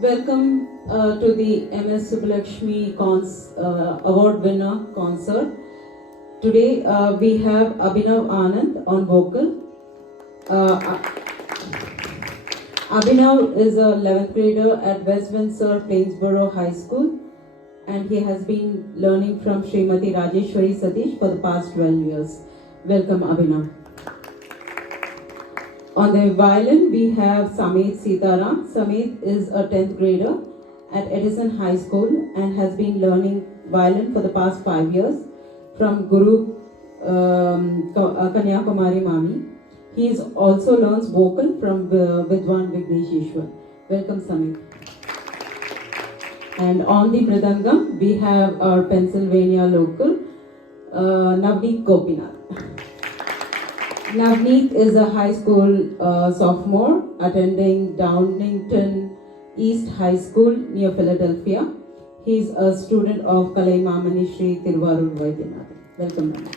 Welcome to the MS Subbalakshmi Award winner concert. Today we have Abhinav Anand on vocal. Abhinav is a 11th grader at West Windsor Plainsboro High School, and he has been learning from Srimati Rajeshwari Satish for the past 12 years. Welcome, Abhinav. On the violin, we have Sameet Sitaram. Sameet is a 10th grader at Edison High School and has been learning violin for the past 5 years from Guru Kanyakumari Mami. He also learns vocal from Vidwan Vignesh Ishwar. Welcome, Sameet. And on the mridangam, we have our Pennsylvania local, Navneet Gopinath. Navneet is a high school sophomore attending Downington East High School near Philadelphia. He is a student of Kalai Mamani Shri Tiruvarur Vaidyanathan. Welcome, Navneet.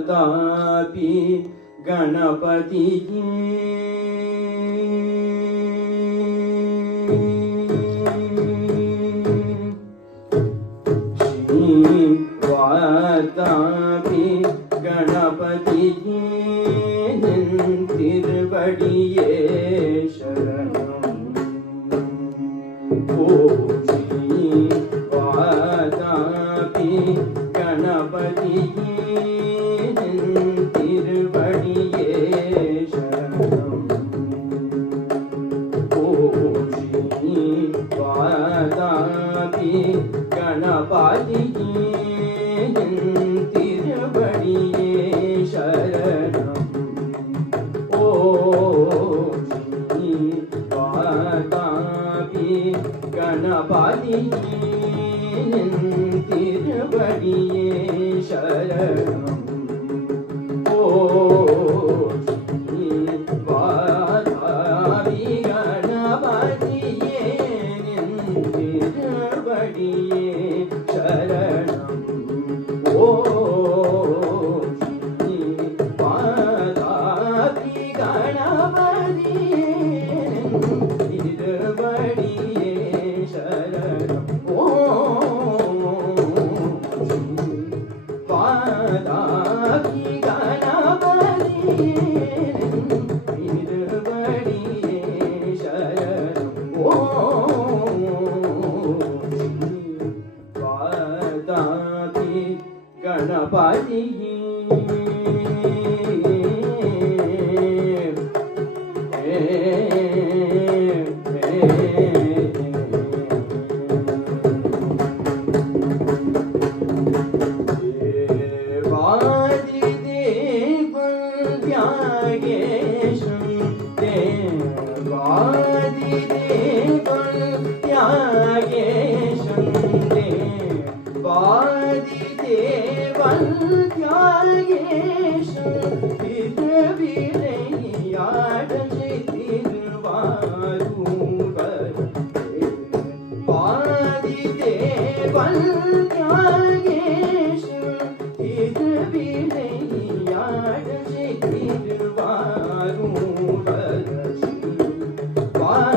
Vatapi गणपतिः Vatapi गणपतिः तिरुवडिये शरणम् ओ वातापि गणपतिः तिरुवडिये शरणम् ओ वातापि गणपतिः तिरुवडिये शरणम् ओ वातापि गणपतिः तिरुवडिये शरणम् ओ वातापि गणपतिये तिरुवडिये शरणम् ओ वातापि गणपतिये तिरुवडिये शरणम् ओ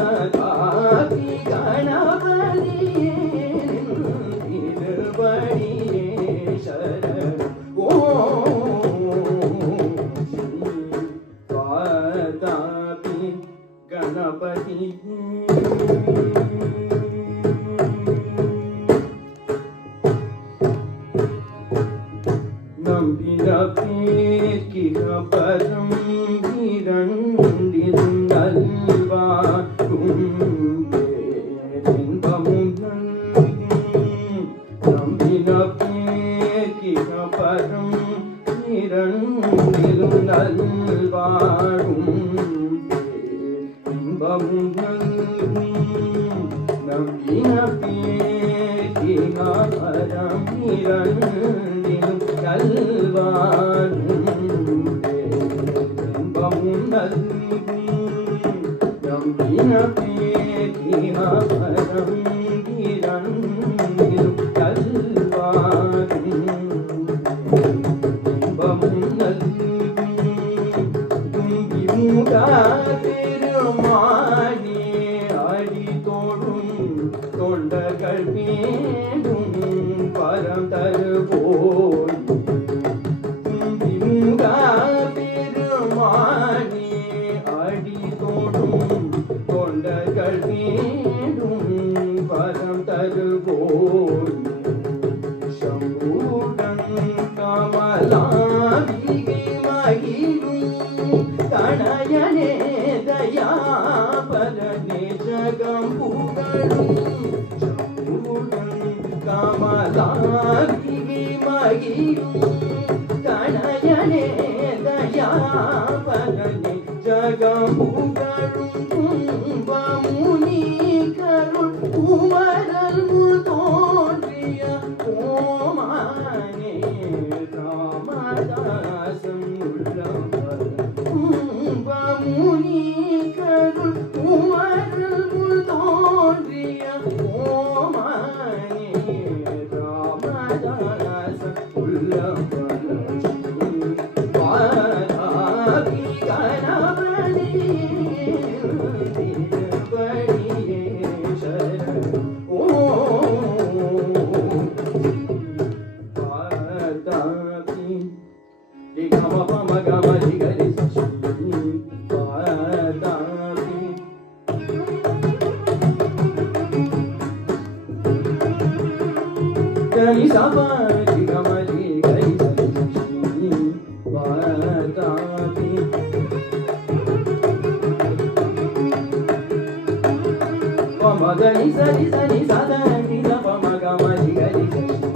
वातापि गणपतिये तिरुवडिये शरणम् ओ वातापि गणपतिः பரங்கிரங்கிலும் கல்வாரும் இன்பமும் நல்கும் தும்பிமுகா பெருமானே அடி தோடும் தொண்டர்கள் வேண்டும் பரம் தருவோய் தும்பிமுகா பெருமானே அடி தோடும் தொண்டர்கள் வேண்டும் பரம் தருவோய் சம்பூடன் கமலாம்பிகை மகிழும் கணயனே தயாபரனே ஜகம் புகழும் சம்பூடன் கமலாம்பிகை மகிழும் கணயனே தயாபரனே ஜகம் புகழும் கும்பமுனி கருள் குமரல் தோன்றிய ஓமானே ராமதாசம் உள்ளம் கும்பமுனி கருள் குமரல் தோன்றிய ஓமானே ராமதாசம் உள்ளம் பாராபி கணபதி திருவடியே சரணம் பாராபி ரிகம பம கம ரிகரி சஷ்டி பாராபி கரி சபா ரிகம ரிகரி சஷ்டி பாராபி பமகரி சரி சரி சதா ரிக பம கம ரிகரி சஷ்டி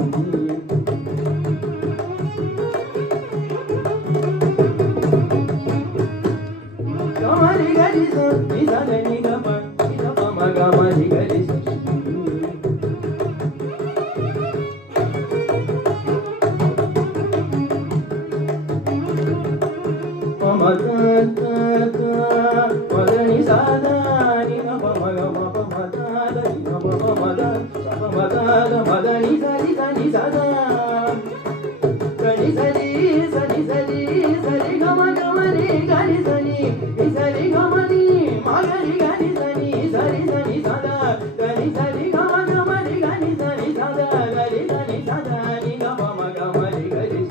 கமரி கரி சரி சதா ரிக பம கம ரிகரி சஷ்டி மதனி சாதானி மதனி சரி சரி சதா சரி சரி சரி சரி சரி கம கமரி கரி சரி சரி கமரி மகரி கரி சரி சரி சரி சதா சரி சரி கம கமரி கரி சரி சதா கரி சரி சதா ரி கம கமரி கரி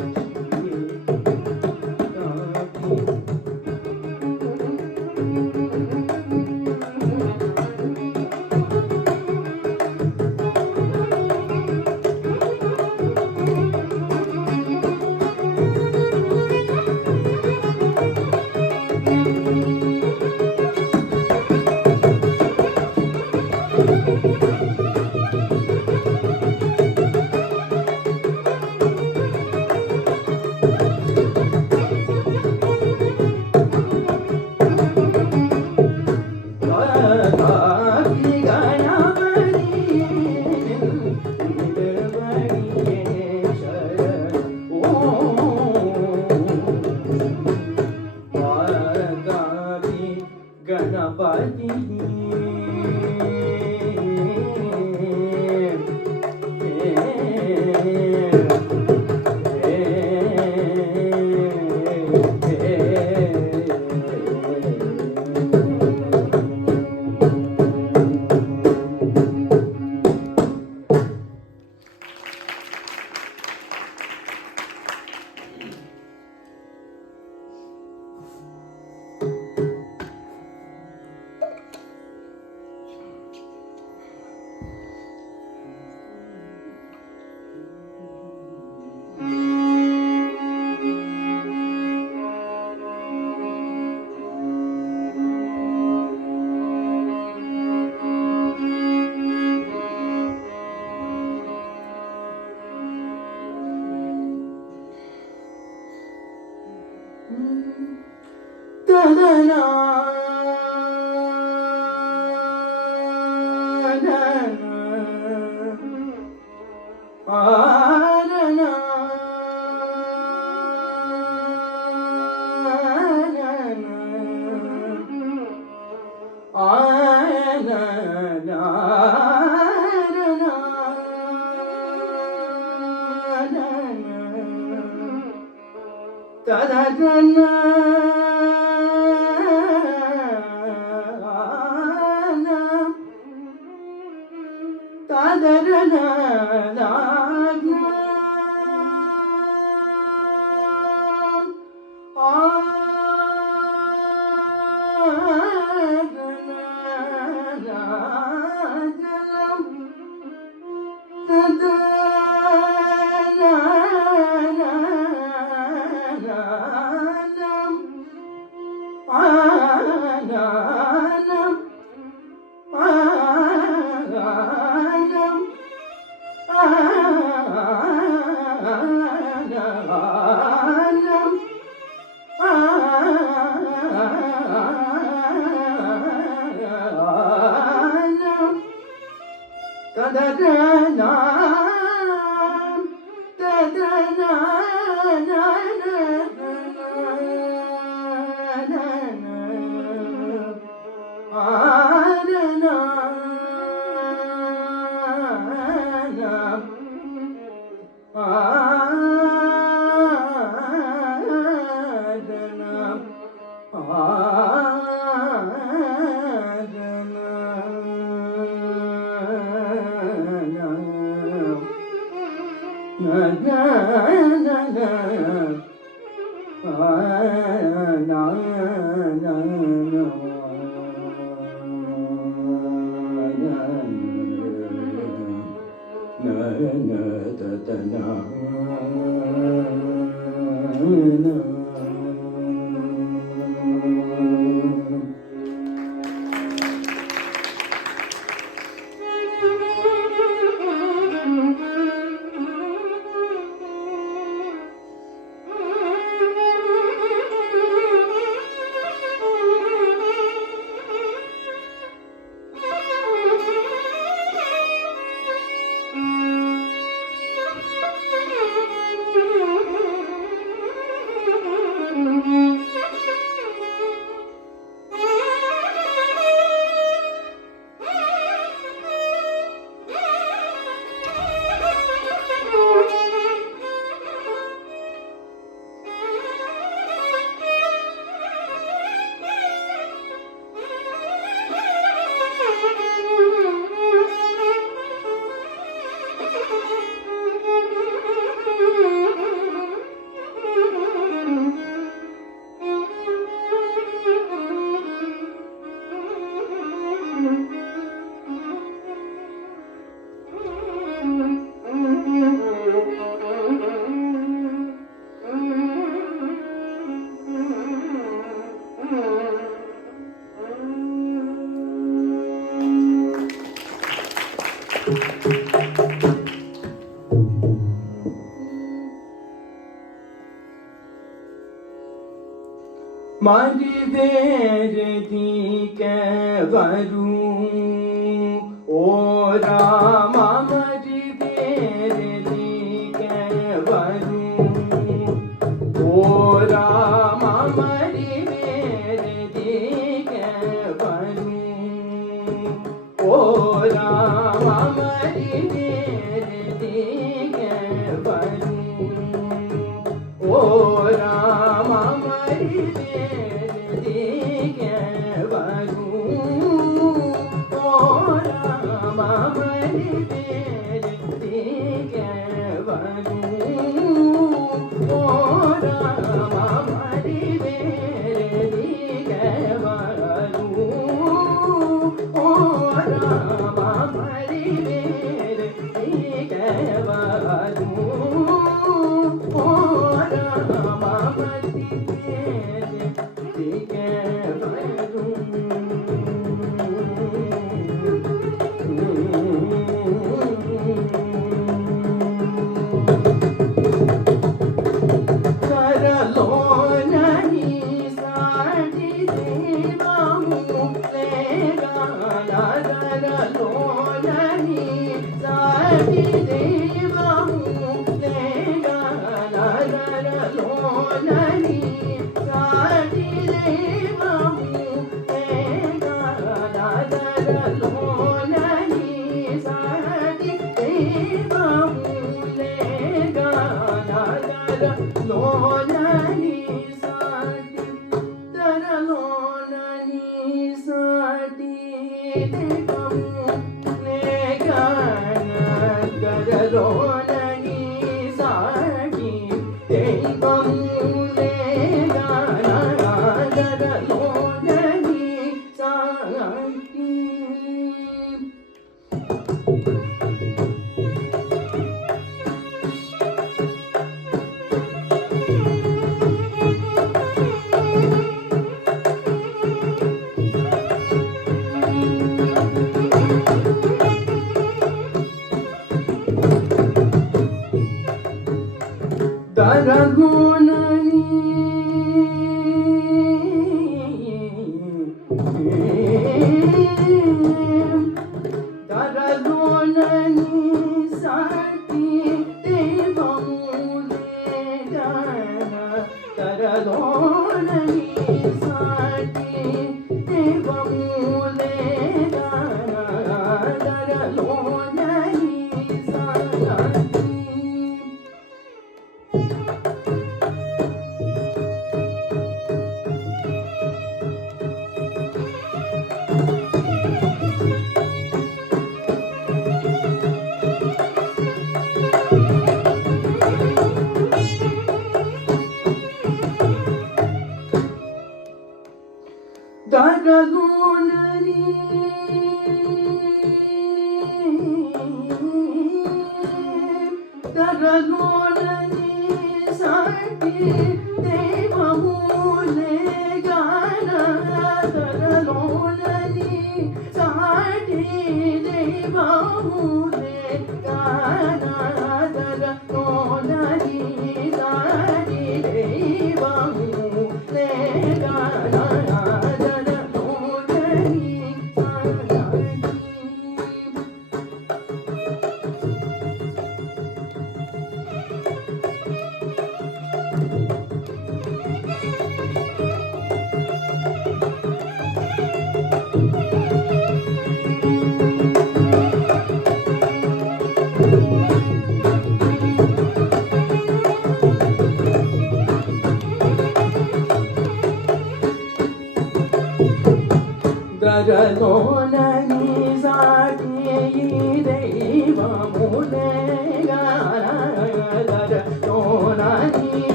गणपति ததனா ஆனனா ஆனனா ಮರಿಬೇರದಿ ಕೆವರು ಓ ರಾಮ ಮರಿಬೇರದಿ ಕೆವರು ಓ ರಾಮ ಮರಿಬೇರದಿ ಕೆವರು ಓ ರಾಮ ಮರಿಬೇರದಿ ಕೆವರು ಓ Rama Para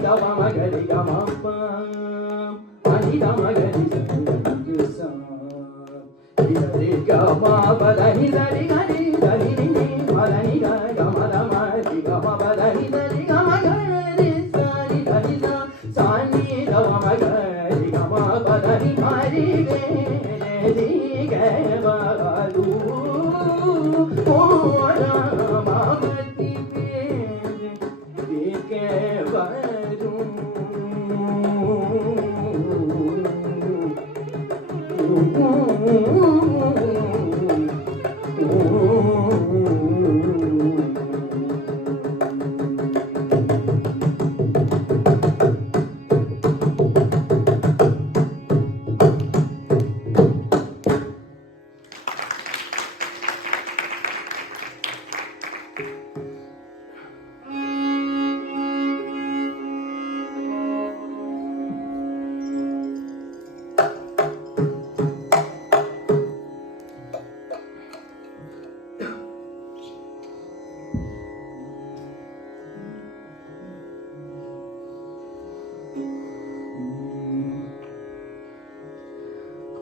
dava magari gama pa pani da magari sa ni gama pa da ni gari ni pa da ni gama da ma ni gama pa da ni gama gari sa ni da ni sa ni dava magari gama pa da ni mari ge ni ge ba lu o rama mati pe ke varu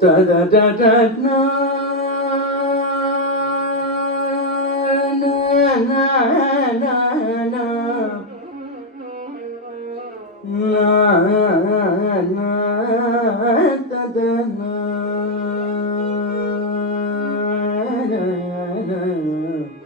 da da da da na na na na na na da da na na na da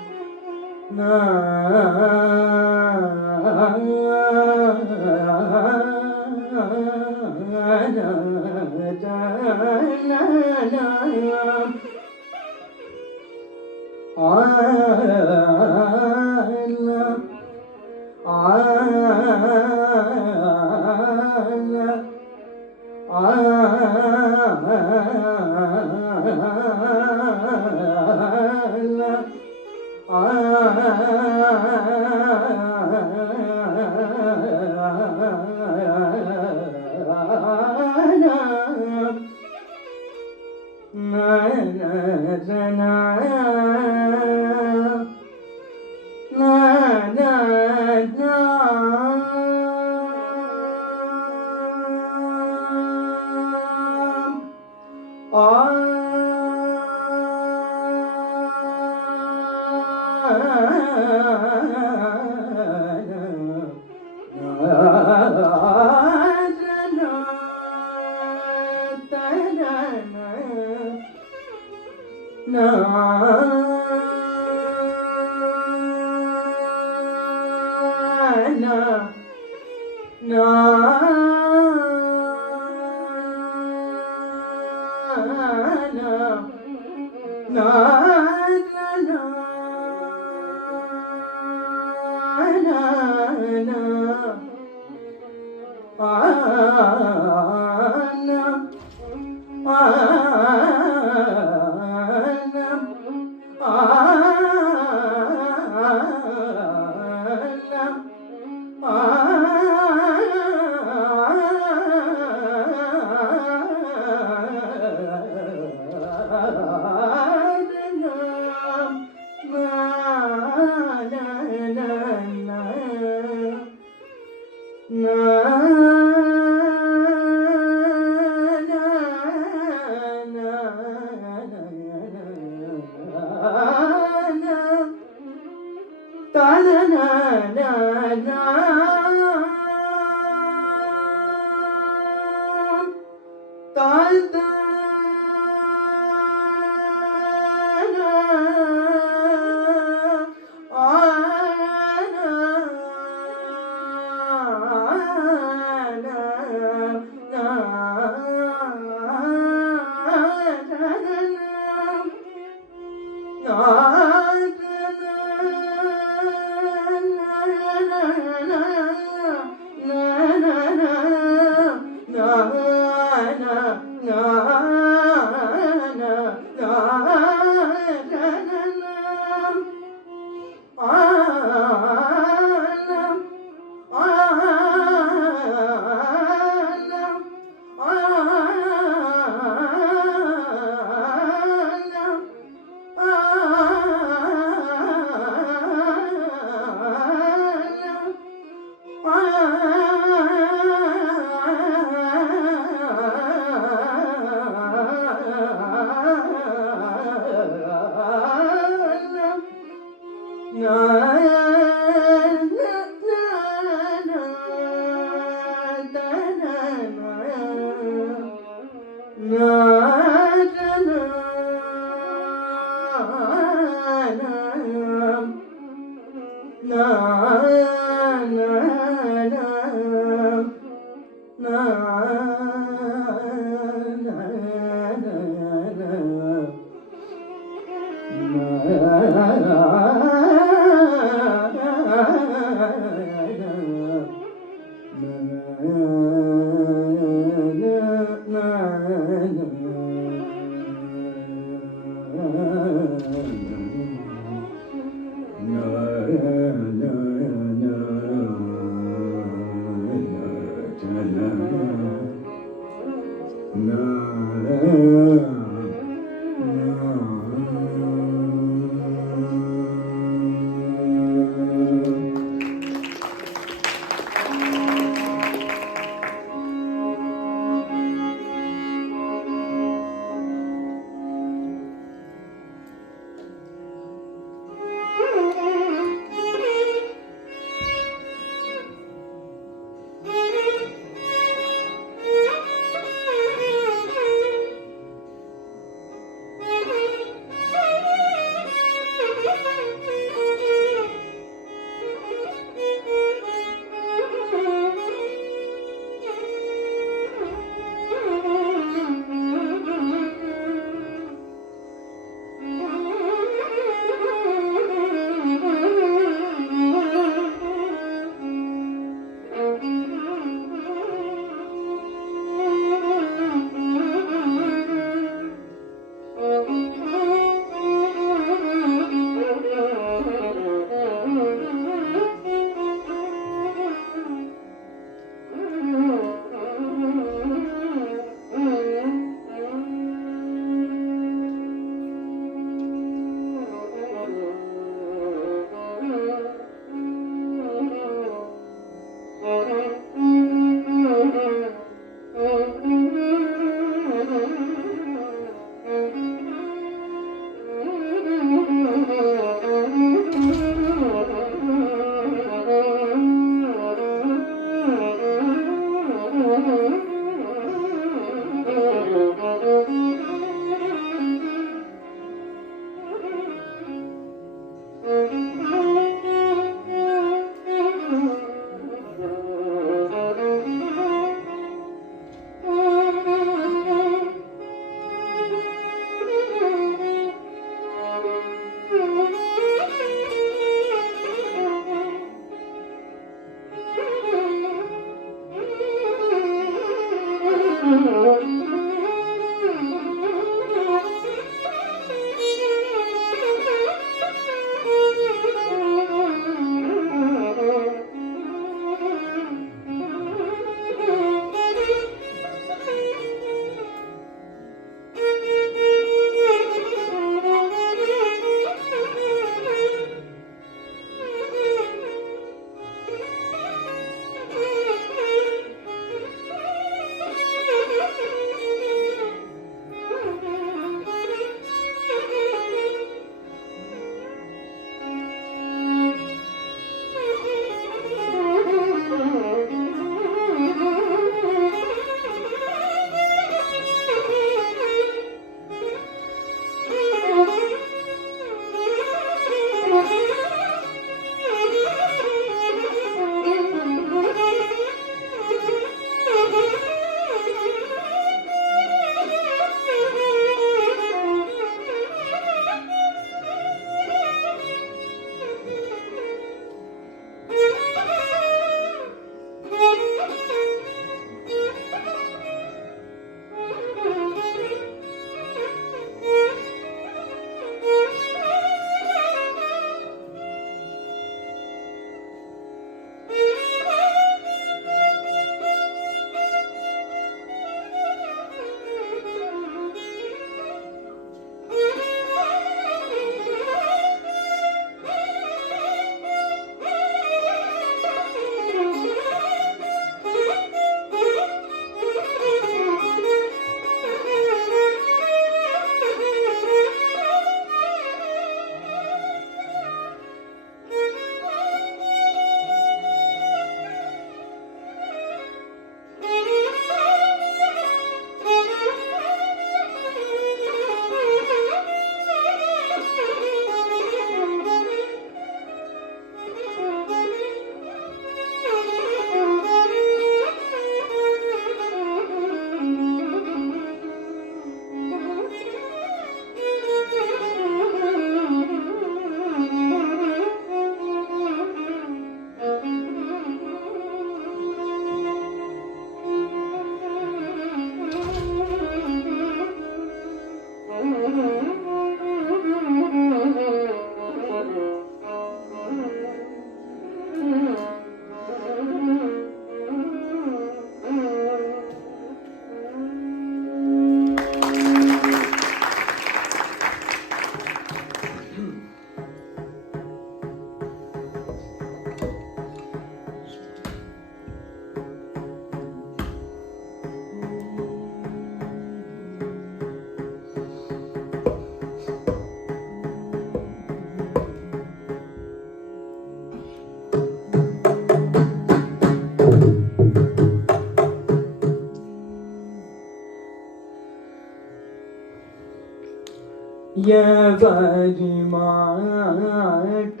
ఎవరి మాట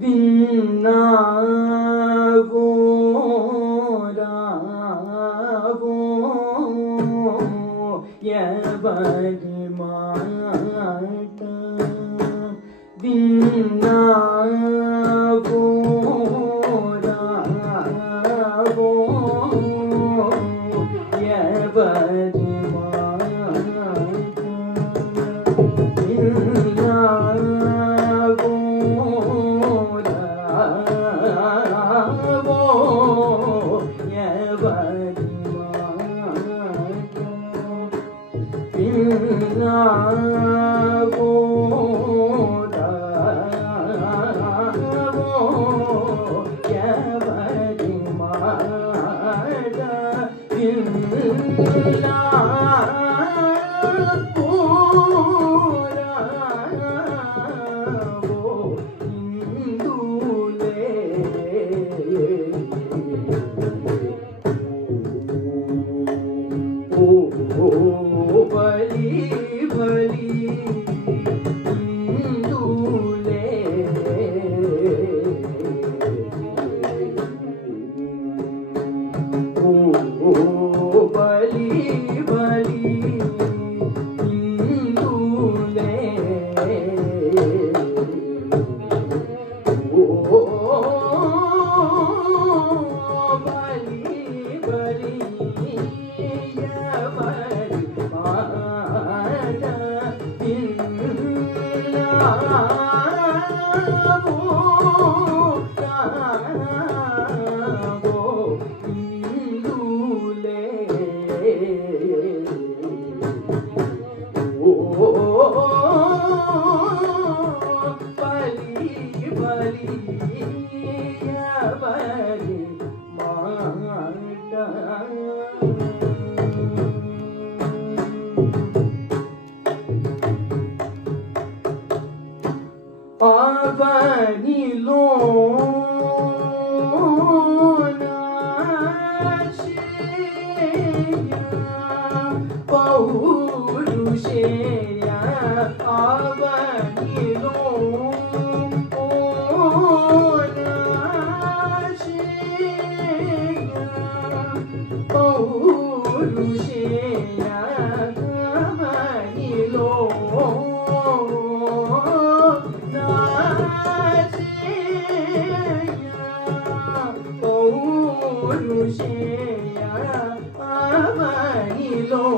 విన్నావో రావో, ఎవరి మాట విన్నావో రావో, ఎవరి అవనిలో పౌరుషేయ అవనిలో పౌరుషేయ అవనిలో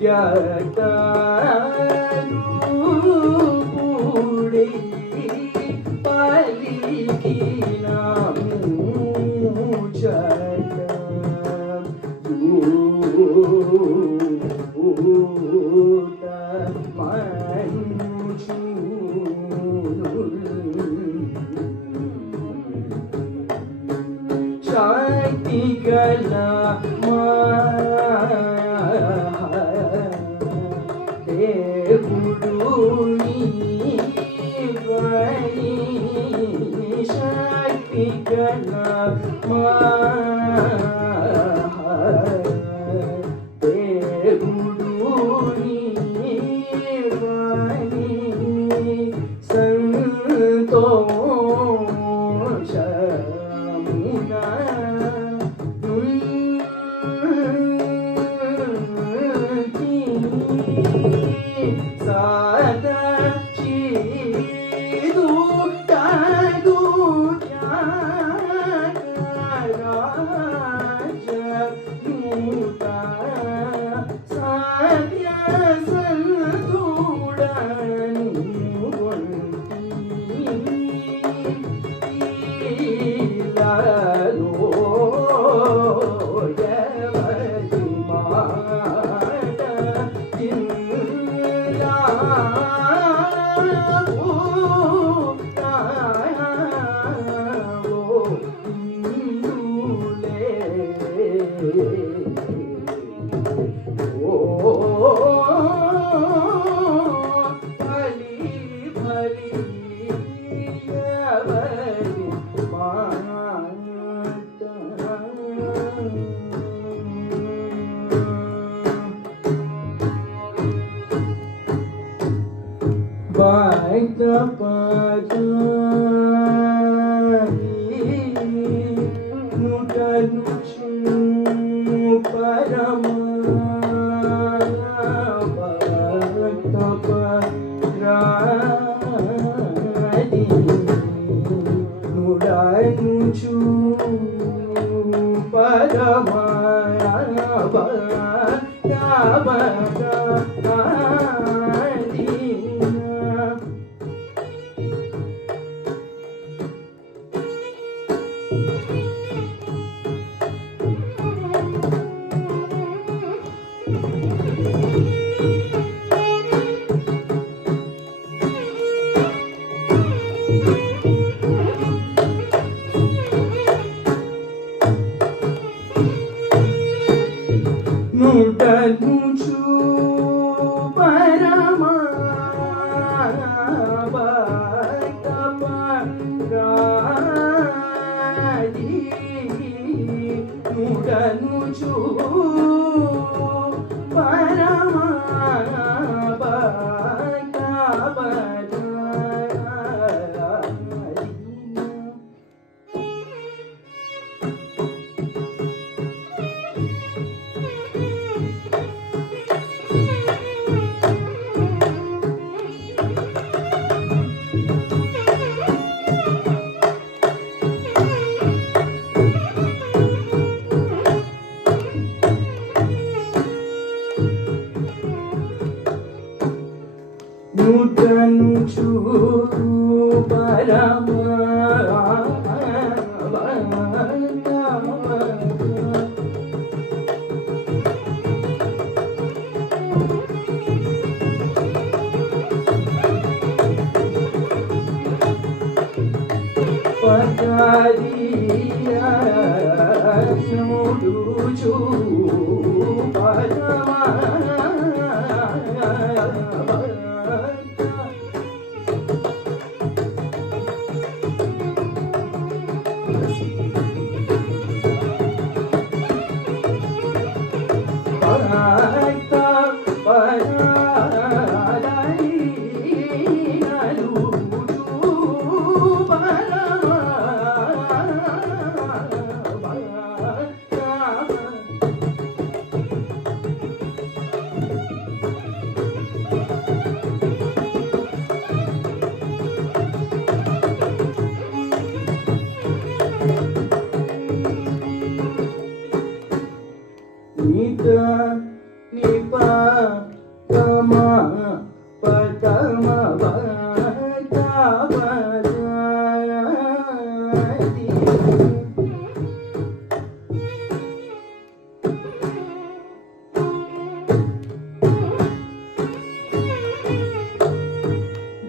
Yeah. గల దేవుడు నీవని శక్తి గల దేవుడు నీవని సంతోషమున సదా చిదు తగు రాజ సత్య సంతుడను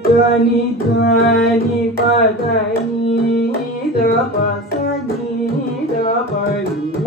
ధని ధని పదని ద పసని ద పని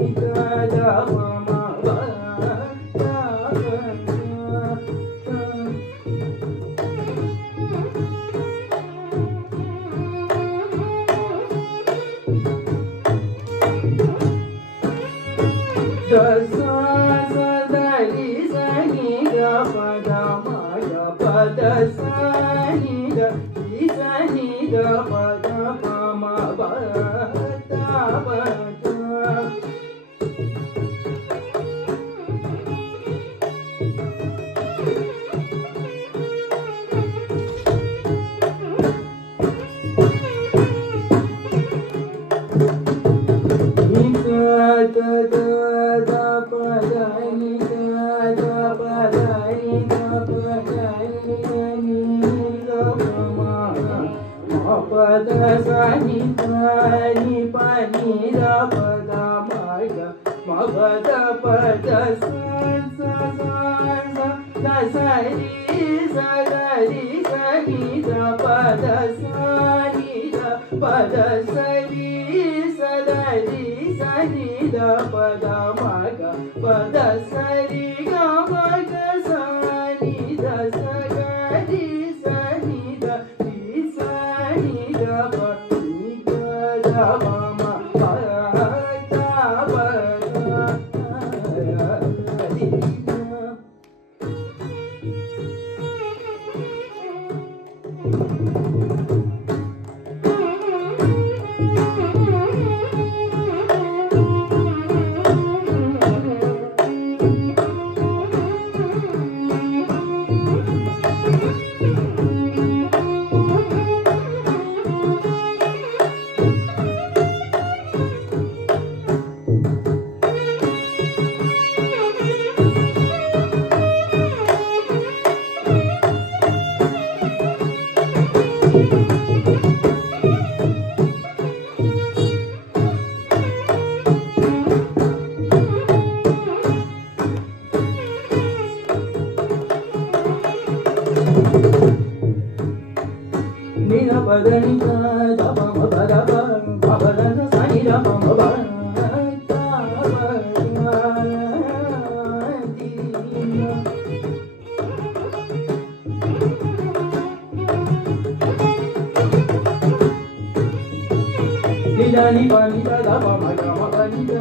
Ni pa ni da da pa ma ga ma pa ni da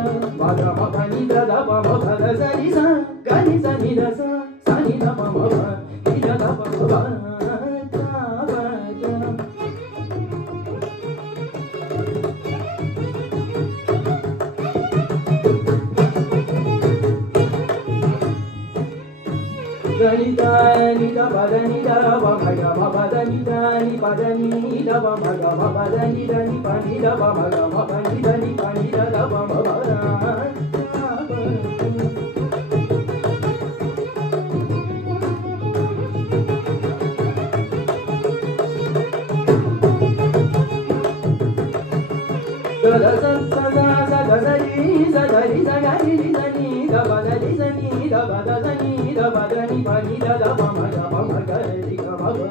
pa ni da da pa ma pa da sa ni sa ga ni sa ni da sa ni da pa ma pa ni da da pa ma pa da pa da. Da ni da pa da ni da pa ma ga ma pa da ni pa da ni da pa ma ga ma pa da ni pa ni da pa ma ga ma pa ni pa ni da da pa ma pa da. Da da sa sa sa da sa ri sa da ri sa ga ri sa ni da ba da ri sa ni da ba da sa ni da ba da ni pa ni da da pa ma ga ri ga ma pa.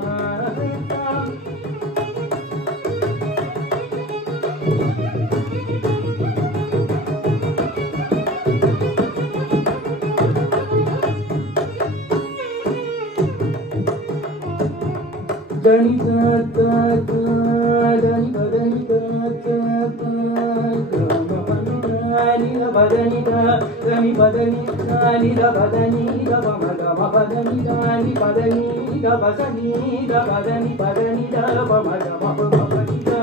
Dani da da da dani ba dani da da da ga ma ni da ba dani da dani ba dani ni da ba dani da ba ma ga ma ba dani da ni ba dani da ba sa ni da ba dani da ba ma ga ma ba ba ni da.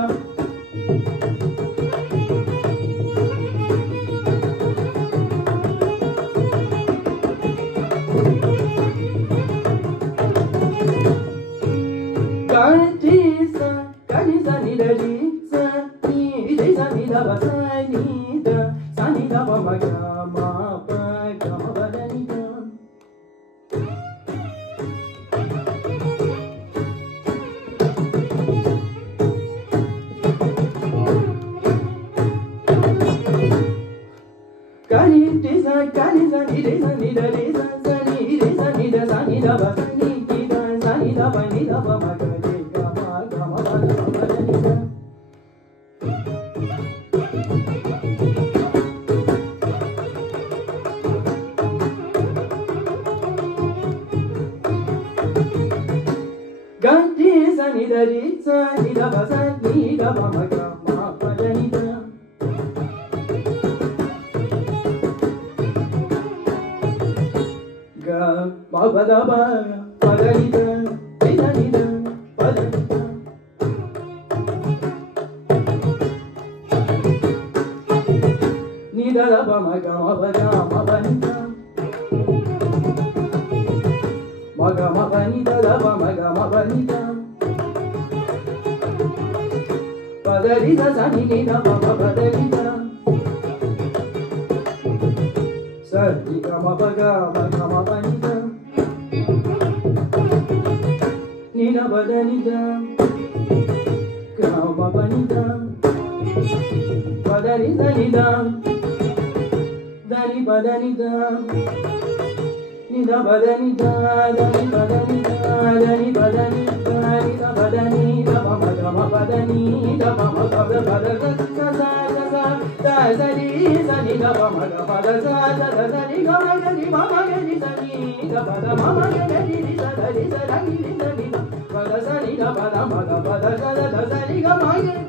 சரி கம பக மகம பனித நின பதனித கம பனித பதனி தனித దని పదనిద నిద పదనిద దని పదనిద దని పదని నిద పదని దమ గమ పదని దమ గమ పద స సని సని దమ పద స సని గమ గని మమ గని సని ద పద మమ గని ని సని సని సని పద సని ద పద మగ పద స సని గమ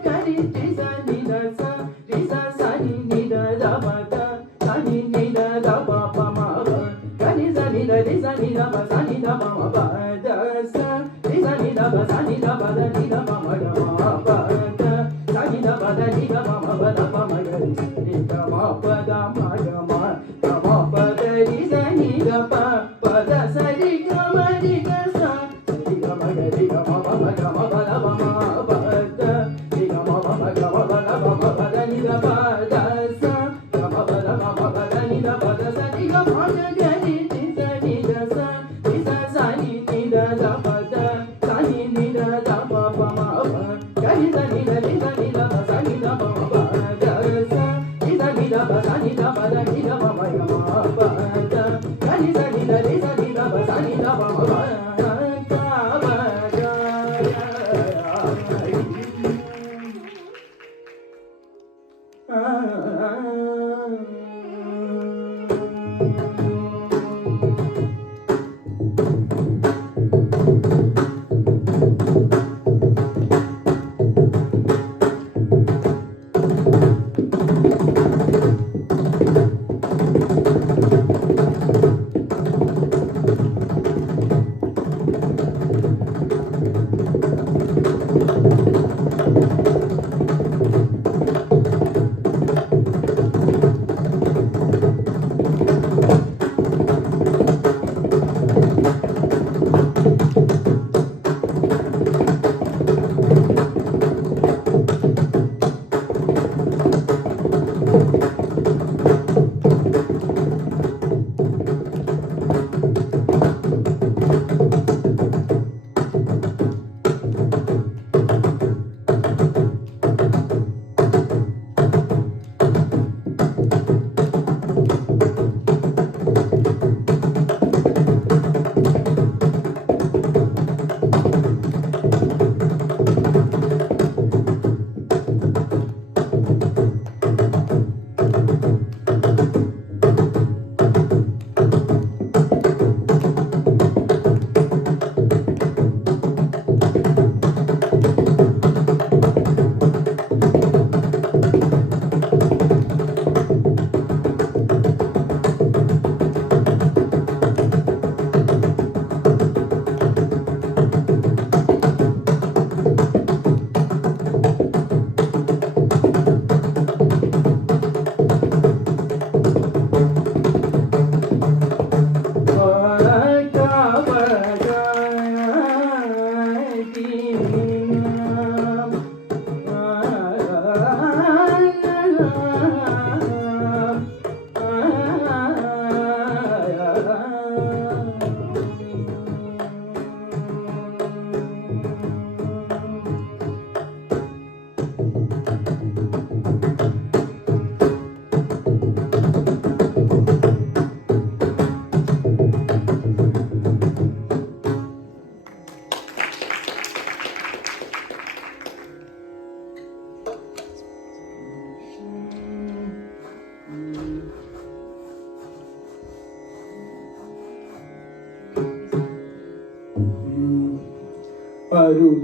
గని ని సని ద స రి స సని ని ద ద పద సని ని ద ద ప ప మ గని సని ద రి సని ద ప సని ద ప మ ప ద స రి సని ద ప సని ద ప ద ని ద ప మ గ మ ప ద సని ద ప ద ని ద ప మ ప ద ప మ గ రి ద మ ప ద మ గ మ ద మ ప ద రి సని ద ప ప ద స రి గ మ రి గ స రి గ మ గ రి గ మ ప మ గ మ ప ద ప మ ప ద రి గ మ ప మ గ మ ప ద ప మ ప ద ని ద ప ద స గ మ ప ద మ ప ద ని ద ప ద స రి గ మ గ గ రి ని స ని ద స ని స స ని ని ద ద ప ద స ని ని ద ద ప ప మ ప గ రి స ని ద రి స ని ద ప స ని ద ప మ ప ద స ని ద ని ద ప స ని ద ప ద ని ద ప మ గ మ ప ద గ రి స ని ద రి స ని ద ప స ని ద ప మ ప ద క మ గ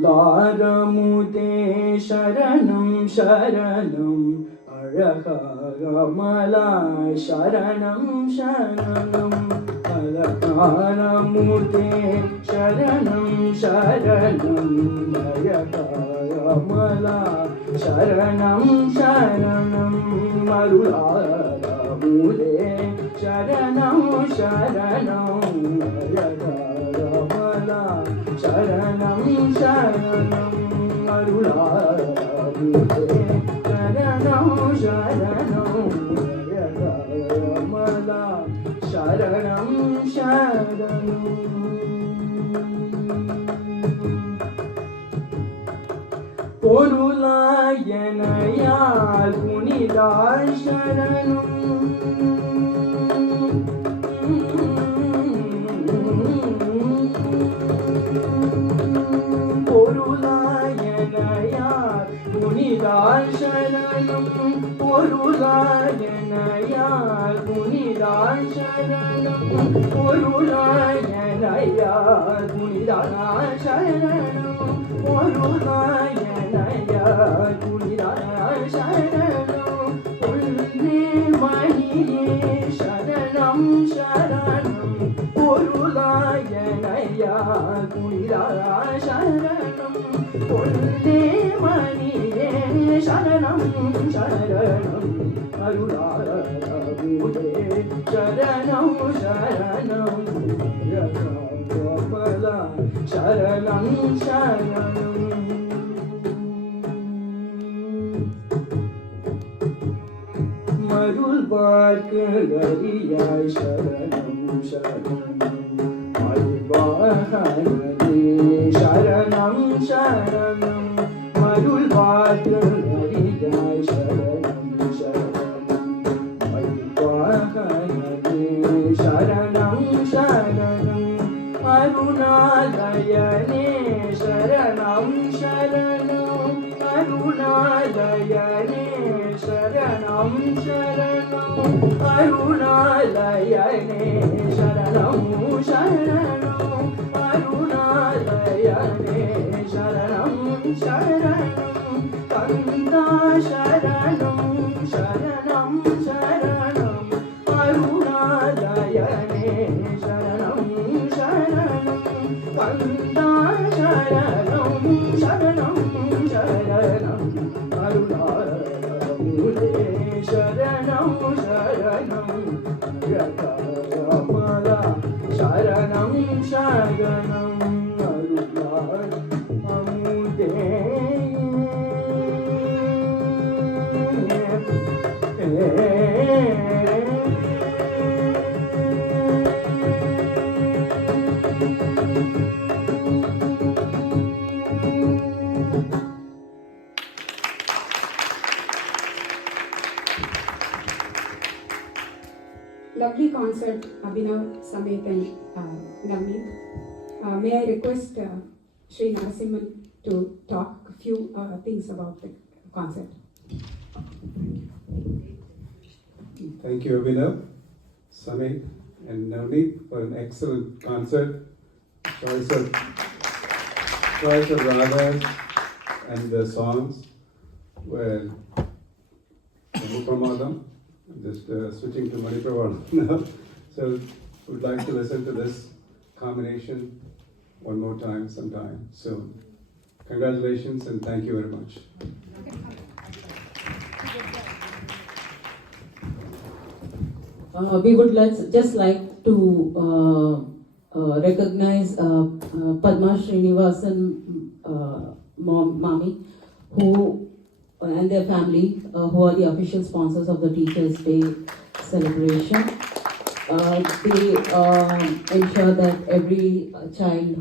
அருளாரமுதே சரணம் சரணம் அழகமலா சரணம் சரணம் அழகாரமுதே சரணம் சரணம் அழகமலா சரணம் சரணம் அருளாரமுதே சரணம் சரணம் அழகமலா சரணம் சரணம் அருளாரமுதே சரணம் சரணம் அழகமலா புனிதாய் சரணம் பொருளாயனையார் புனிதாய் சரணம் பொருளாயனையார் புனிதாய் சரணம் பொருளாயனையார் புனிதாய் சரணம் பொருளாயனையார் புனிதாய் சரணம் பொன்னே மணியே சரணம் சரணம் பொருளாயனையார் புனிதாய் சரணம் பொன்னே மணியே சரணம் சரணம் அருளாரூடே சரணம் சரணம் கோபலா சரணம் சரணம் மருள் பார்க்கரியாய் சரணம் சரணம் மருள்வாகனே சரணம் சரணம் மருள் பார்க்கரியாய் சரணம் சரணம் மருள்வாகனே சரணம் சரணம் அருணாலயனே சரணம் சரணம் அருணாலயனே சரணம் சரணம் அருணாலயனே சரணம் சரணம் அருணாலயனே சரணம் சரணம் கந்தா சரணம் சரணம் சரணம் அருணாலயனே சரணம் சரணம் கந்தா சரணம் சரணம் சரணம் அருணாலயே சரணம் சரணம் யகமலா சரணம் சரணம் அருளார் அமுதே Lovely concert, Abhinav, Samit and Navneet. May I request Sri Narasimhan to talk a few things about the concert. Thank you, Abhinav, Samit, and Navneet for an excellent concert. Choice of ragas and the songs were Pramadam. Just switching to Manipramadam now. So, would like to listen to this combination one more time, sometime soon. Congratulations and thank you very much. We would just like to recognize Padma Srinivasan Mami, who and their family, who are the official sponsors of the Teachers' Day celebration. They ensure that every child